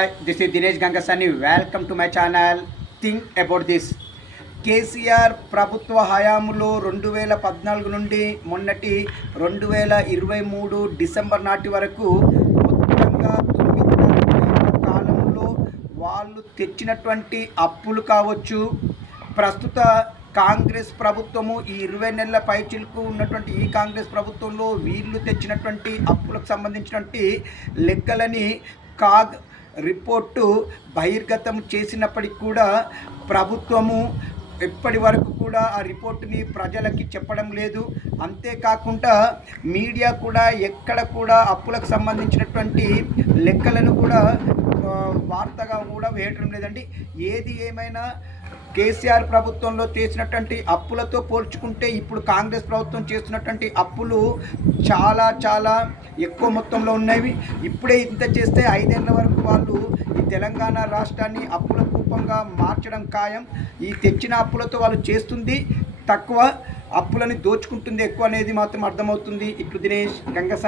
Hi, this is Dinesh Gangasani. Welcome to my channel. Think about this. KCR ప్రభుత్వ హయాంలో 2014 నుండి మొన్నటి 2023 డిసెంబర్ నాటి వరకు మొత్తంగా 9 కాలంలో వాళ్ళు తెచ్చినటువంటి అప్పులు కావచ్చు, ప్రస్తుత కాంగ్రెస్ ప్రభుత్వము ఈ 20 నెలల పైచిలకు ఉన్నటువంటి ఈ కాంగ్రెస్ ప్రభుత్వంలో వీళ్ళు తెచ్చినటువంటి అప్పులకు సంబంధించినటువంటి లెక్కలని కాగ్ రిపోర్టు బహిర్గతం చేసినప్పటికి కూడా ప్రభుత్వము ఇప్పటి వరకు కూడా ఆ రిపోర్టుని ప్రజలకి చెప్పడం లేదు. అంతేకాకుండా మీడియా కూడా ఎక్కడ కూడా అప్పులకు సంబంధించినటువంటి లెక్కలను కూడా వార్తగా కూడా వేయటం లేదండి. ఏది ఏమైనా కేసీఆర్ ప్రభుత్వంలో చేసినటువంటి అప్పులతో పోల్చుకుంటే ఇప్పుడు కాంగ్రెస్ ప్రభుత్వం చేస్తున్నటువంటి అప్పులు చాలా చాలా ఎక్కువ మొత్తంలో ఉన్నవి. ఇప్పుడే ఇంత చేస్తే 5 ఏళ్ల వరకు వాళ్ళు ఈ తెలంగాణ రాష్ట్రాన్ని అప్పుల కూపంగా మార్చడం ఖాయం. ఈ తెచ్చిన అప్పులతో వాళ్ళు చేస్తుంది తక్కువ, అప్పులని దోచుకుంటుంది ఎక్కువ అనేది మాత్రం అర్థమవుతుంది. ఇప్పుడు దినేష్ గంగసా.